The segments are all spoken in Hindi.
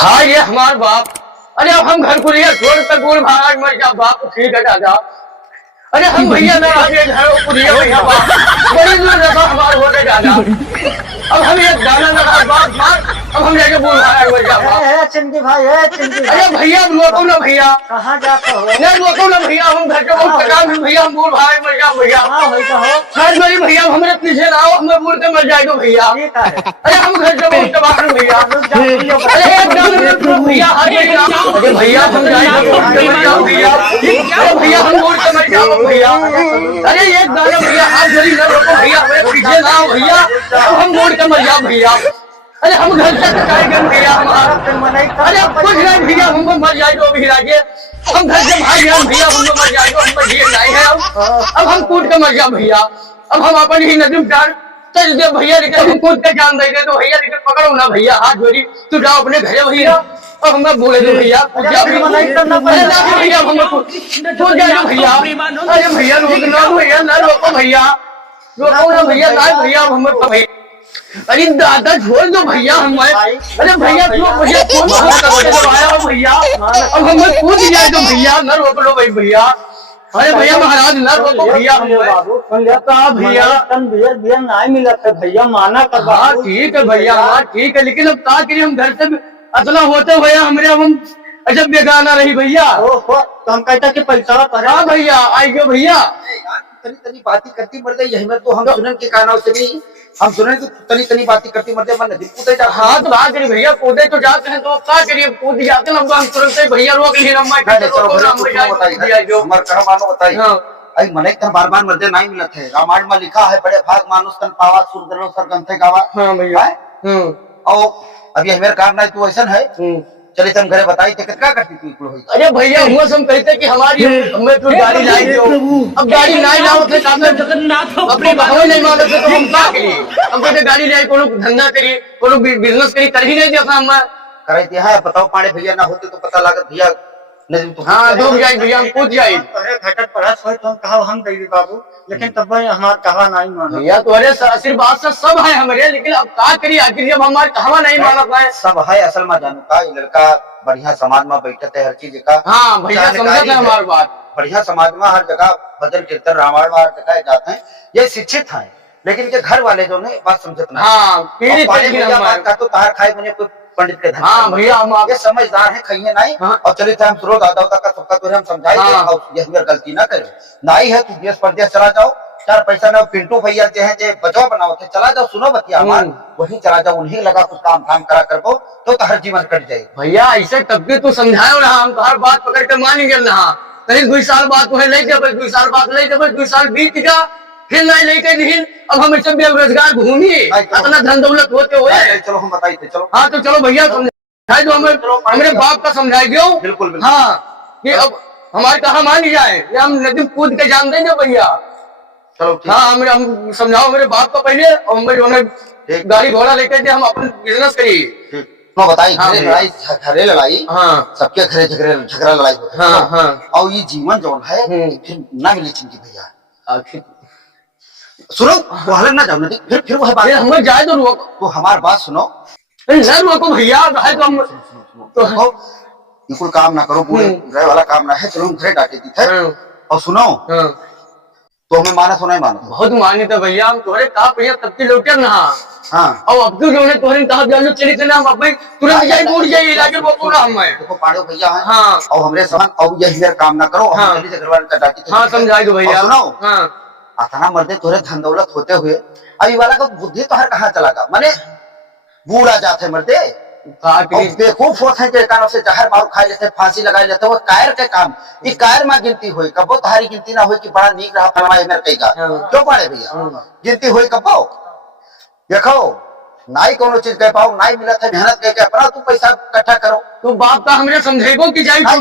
हाँ ये हमार बाप। अरे अब हम घर को लिया छोड़ कर बोल महाराज मर जा बाप ठीक है दादा। अरे हम भैया ना आगे घर को लिया भैया बाप बड़ी दूर रखा हमार होते दादा। अब हम ये गाना लगा बाप मार अब हम जाके बोल महाराज मर जा बाप। चिंकी भाई चिंकी अरे भैया रोको ना भैया कहाँ जाते हो? नहीं रोको ना भैया हम घर के बहुत काम है भैया हम बोल महाराज मर जा भैया। शायद मेरी भैया हमारे पीछे ना आओ हमें बोल के मर जाएगा भैया। अरे हम घर से बहुत तबाह हैं भैया। अरे एक गाना भैया अरे भैया हम जाएंगे बोल के मर जाओ भैया। अरे भैया हम बोल के मर जाओ भैया। अरे एक गाना भैया आप जल्दी ना रोको भैया हमारे पीछे ना आओ भैया हम बोल के मर जाओ भैया। अरे हम घर से जाएंगे भैया अरे कुछ नहीं भैया हमको मर जाएगा भैया के हम घर से भाग गए भैया हमको मर जाएगा हम भैया नहीं है अब हम कूद के मर जाओ भैया। अब हम अपन ही नदी डाल चल दे भैया लेकिन हम कूद के जान दे दे तो भैया लेकिन पकड़ो ना भैया हाथ जोड़ी तू जाओ अपने घरे भैया। अब हमें बोले दो भैया भैया हमको कूद जाएगा भैया। अरे भैया रोको भैया रोको ना भैया ना भैया हमें भैया। अरे दादा छोड़ दो भैया हमें। अरे भैया मुझे दबाया भैया अब हमें कूद जाए तो भैया न रोक लो भाई भैया। अरे भैया महाराज न रोको भैया भैया नहीं मिला था भैया माना कर। हाँ ठीक है भैया हाँ ठीक है लेकिन अब क्या करिए हम घर से अतला होते हुए हमारे अब हम अच्छा बेगाना रही भैया। तो हम कहता कि पैसा हाँ भैया आई गयो भैया। तनी तनी बातें करती मर गई यही में तो हम सुनन के काना से नहीं हम सुने तो तनी तनी बातें करती मर मन नदी कूदे जा। हाँ तो बात करिए भैया कूदे तो जाते हैं तो क्या करिए कूद जाते हैं हम तुरंत भैया रोक लिए हमार कहा मानो बताई आई मने तन बार बार मर्दे नहीं मिलत है रामायण में लिखा है बड़े भाग मानुष तन पावा सुरगलो सरगंथे गावा। हाँ भैया और अभी हमें काम नहीं तू ऐसा है चले तुम घरे बताई थे कितना करती तू इकलो होई। अरे भैया हुआ हम कहते कि हमारी हमें तो गाड़ी लाई दो अब गाड़ी नहीं लाओ थे जगन्नाथ अपनी बहन नहीं मानो थे तो हम क्या करिए हम कहते गाड़ी लाई कोनो धंधा करिए कोनो बिजनेस करिए कर ही नहीं दिया हम करे दिया है बताओ पाड़े भैया ना होते तो पता लागत भैया नहीं तो हाँ डूब जाए भैया हम कूद जाए घटक पड़ा तो हम कहा हम दे बाबू लेकिन तब हमारा कहा नहीं माना भैया तुम्हारे आशीर्वाद से सब है हमारे लेकिन अब क्या करिए आखिर जब हमारे कहा नहीं माना पाए सब है असल में जानू का लड़का बढ़िया समाज में बैठते है हर चीज का। हाँ भैया समझते हैं हमारी बात बढ़िया समाज में हर जगह भजन कीर्तन रामायण में हर जगह जाते हैं ये शिक्षित हैं लेकिन के घर वाले जो नहीं बात समझते नहीं। हाँ पीढ़ी का तो तार खाए मैंने कोई पंडित के धन। हाँ भैया हम ये समझदार है खाइए नहीं। हाँ। और चलिए हम सुनो दादा का सबका तो हम समझाएंगे और ये गलती ना करो नहीं है तू देश परदेश चला जाओ चार पैसा ना पिंटू भैया चाहे बचाओ बनाओ थे चला जाओ सुनो बतिया हमार वही चला जाओ उन्हीं लगा कुछ काम धाम करा करको तो हर जीवन कट जाएगा। भैया ऐसे तब भी तू समझाओ ना हम तो हर बात पकड़ के मानेंगे ना कहीं 2 साल बाद तुम्हें ले जब 2 साल बाद ले जब 2 साल बीत गया फिर नहीं लेके नहीं अब हम सब बेरोजगार घूमिए इतना धन दौलत होते हुए चलो हम बताइए चलो। हाँ तो चलो भैया समझाई दो हमें हमारे बाप का समझाई दो बिल्कुल हाँ कि अब हमारे कहा मान जाए हम नदी कूद के जान देंगे भैया। चलो हाँ हम समझाओ मेरे बाप को पहले और हमें गाड़ी घोड़ा लेकर हम अपन बिजनेस करिए तो बताइए घरे लड़ाई घरे लड़ाई हाँ सबके घरे झगड़ा लड़ाई होती है। हाँ हाँ और ये जीवन जो है फिर ना मिले चिंकी भैया सुनो वो हलक ना जाओ नदी फिर वो है बात हमें जाए तो रोको तो हमारी बात सुनो नहीं रोको भैया है तो हम तो ये कुल काम ना करो पूरे रहे वाला काम ना है चलो हम घरे डांटे दी थे और सुनो तो हमें माना तो नहीं माना बहुत मानी था भैया हम तुम्हारे कहा भैया तब की लौटे ना। हाँ और अब जो ने तुम्हारे कहा जानो चली थे ना हम अपने तुरंत जाए उड़ जाइए लाके वो पूरा हम देखो पाड़ो भैया है। हाँ और हमरे समान और यही काम ना करो हम जल्दी से घर वाले का डांटी थे। हाँ समझाई दो भैया सुनो हाँ अतना मर्दे तोरे धन दौलत होते हुए अभी वाला का बुद्धि तो हर कहाँ चला गया माने बूढ़ा जाते मर्दे बेवकूफ होते हैं कानों से जहर मारू खा लेते फांसी लगा लेते वो कायर के काम ये कायर में गिनती हुई कबो तुम्हारी गिनती ना हुई कि बड़ा नीक रहा फलमा मेरे कई का क्यों पड़े भैया गिनती हुई कबो देखो नाई कोनो चीज कह पाओ नाई मिला था मेहनत करके अपना तू पैसा इकट्ठा करो तो बाप का हमने समझेगो की जाए हाँ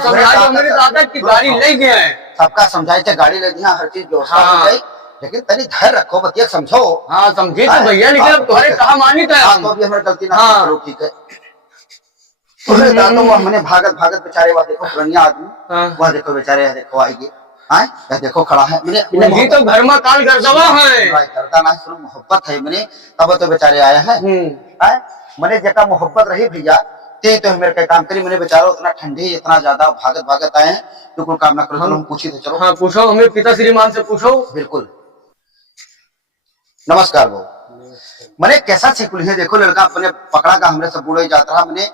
समझाई मेरे दादा की गाड़ी ले गए हैं सबका समझाई थे गाड़ी ले दिया हर चीज व्यवस्था हो गई लेकिन तनी धैर्य रखो बतिया समझो। हाँ समझे तो भैया लेकिन अब तुम्हारे कहा मानी तो तो अभी हमारी गलती ना करो ठीक है। तो दादो हमने भागत भागत बेचारे वहाँ देखो पुरानिया आदमी वहाँ देखो बेचारे देखो आएंगे आए देखो खड़ा है मैंने तो घर में काल गरजवा है करता ना सुनो मोहब्बत है मैंने तब तो बेचारे आया है मैंने जगह मोहब्बत रही भैया ते तो मेरे का काम करी मैंने बेचारा उतना ठंडी इतना ज्यादा भागत भागत आए हैं तो कोई काम ना करो चलो हम पूछी थे चलो। हाँ पूछो, हमें पिता श्रीमान से पूछो। बिल्कुल। नमस्कार वो मैंने कैसा सीखुल है देखो लड़का अपने पकड़ा का हमरे से बूढ़े जाता रहा मैंने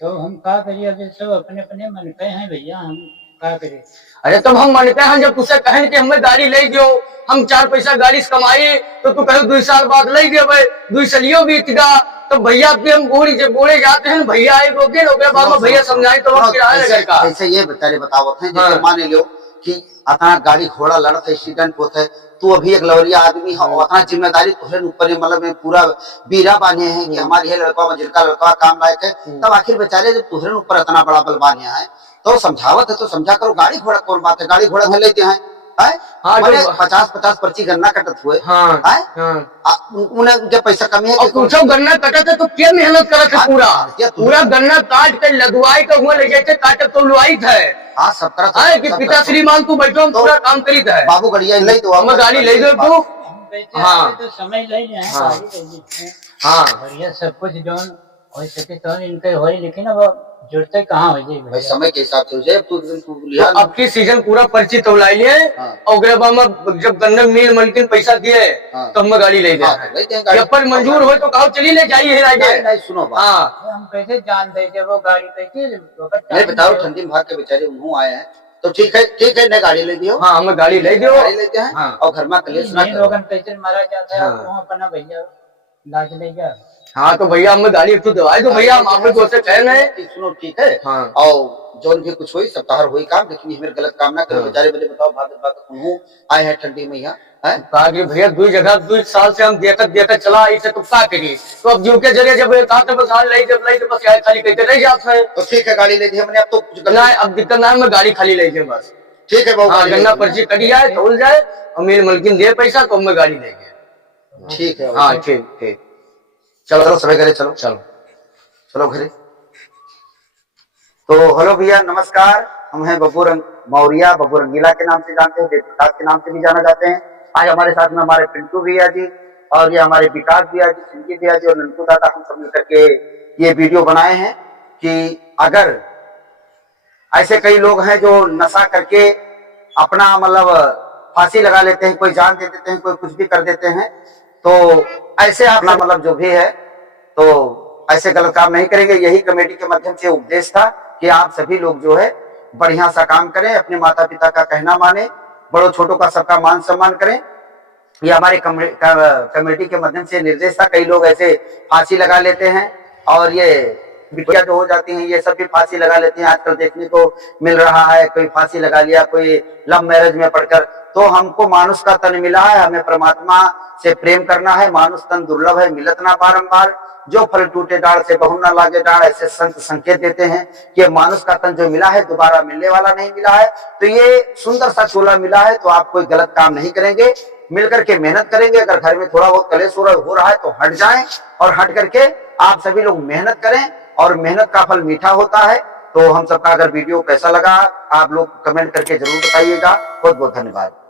तो हम का करिए अभी सब अपने अपने मन पे हैं भैया, हम का करें। अरे तब हम मानते हैं जब तुझसे कहें कि हमें गाड़ी ले दो, हम 4 पैसा गाड़ी से कमाई तो तू कहे 2 साल बाद ले दे भाई 2 सालियों बीत गया तो भैया के हम बूढ़े जाते हैं भैया आए दो दिन हो गया बाद में भैया समझाए तो हम किराया घर का ऐसे ये बेचारे बतावत हैं जैसे मान लो कि अतना गाड़ी घोड़ा लड़त है एक्सीडेंट होता है तू अभी एक लवरिया आदमी है और अतना जिम्मेदारी तुहरे ऊपर है मतलब में पूरा बीरा बांधे हैं कि हमारी ये लड़का जिनका लड़का काम लायक है तब आखिर बेचारे जब तुहरे ऊपर इतना बड़ा बलवान है तो समझावत है तो समझा करो गाड़ी घोड़ा कौन बात है गाड़ी घोड़ा घर लेते हैं हाँ, 50-50 पर्ची गन्ना कटत हुए उनके पैसा कमी है कुछ गन्ना कटत है तो क्या मेहनत करत है पूरा गन्ना काट कर लदवाई का हुआ ले जाते काट तो लुआई थे हाँ सब करत है कि पिता श्रीमान तू बैठो हम पूरा काम करी था बाबू गड़िया ले तो हमें गाड़ी ले दो तू हाँ तो समय ले जाए हाँ बढ़िया सब कुछ जो हो सके तो इनके हो लेकिन अब जुड़ते कहाँ हो जाए भाई समय के हिसाब से हो जाए तू तो अब की सीजन पूरा पर्ची तो लाई लिए और जब गन्ना मिल मलकिन पैसा दिए तो हम गाड़ी ले दे पर मंजूर हो तो कहो चली ले जाइए नहीं सुनो हम कैसे जान दे वो गाड़ी कैसे बताओ ठंडी भाग के बेचारे उन्होंने आए हैं तो ठीक है नई गाड़ी ले दियो हाँ हमें गाड़ी ले दियो गाड़ी लेते हैं और घर में कलेश ना लोगन कैसे मारा जाता है अपना भैया लाज ले जा हाँ तो भैया हमें गाड़ी तो दवाई दो भैया हम आप लोग से कह रहे हैं सुनो ठीक है और जो भी कुछ हुई सब तार हुई काम लेकिन मेरे गलत काम ना करो बेचारे मुझे बताओ भागत उन्हों आए हैं ठंडी में यहाँ कहा कि भैया 2 जगह 2 साल से हम देखत चला इसे तो क्या करिए तो अब जीव के जरिए जब बस खाली कहते रह जाते हैं तो ठीक है गाड़ी ले दी हमने अब तो कुछ ना अब दिक्कत ना है मैं गाड़ी खाली ले जाए बस ठीक है गन्ना पर्ची कटी जाए तोल जाए और मेरे मलकिन दे पैसा तो मैं गाड़ी लेंगे ठीक है हाँ ठीक चलो सभी घरे चलो घरे। तो हेलो भैया नमस्कार हम हैं बब्बू मौर्या बब्बू रंगीला के नाम से जानते हैं देवप्रकाश के नाम से भी जाना जाते हैं। आज हमारे साथ में हमारे पिंटू भैया जी और ये हमारे विकास भैया जी सिंकी भैया जी और नंटू दादा हम सब मिलकर के ये वीडियो बनाए हैं कि अगर ऐसे कई लोग हैं जो नशा करके अपना मतलब फांसी लगा लेते हैं कोई जान दे देते हैं कोई कुछ भी कर देते हैं तो ऐसे आप मतलब जो भी है तो ऐसे गलत काम नहीं करेंगे। यही कमेटी के माध्यम से उपदेश था कि आप सभी लोग जो है बढ़िया सा काम करें अपने माता पिता का कहना माने बड़ों छोटों का सबका मान सम्मान करें। ये हमारे कमेटी के माध्यम से निर्देश था। कई लोग ऐसे फांसी लगा लेते हैं और ये बिटिया जो हो जाती हैं ये सब भी फांसी लगा लेते हैं आजकल देखने को मिल रहा है। कोई फांसी लगा लिया कोई लव मैरिज में पड़कर। तो हमको मानुष का तन मिला है हमें परमात्मा से प्रेम करना है। मानुष तन दुर्लभ है मिलत ना बारंबार जो फल टूटे डाढ़ से बहु ना लागे डाढ़ ऐसे संत संकेत देते हैं कि मानुष का तन जो मिला है दोबारा मिलने वाला नहीं मिला है। तो ये सुंदर सा चोला मिला है तो आप कोई गलत काम नहीं करेंगे मिलकर के मेहनत करेंगे। अगर घर में थोड़ा बहुत कलेश हो रहा है तो हट जाएं और हट करके आप सभी लोग मेहनत करें और मेहनत का फल मीठा होता है। तो हम सबका अगर वीडियो कैसा लगा आप लोग कमेंट करके जरूर बताइएगा। बहुत बहुत धन्यवाद।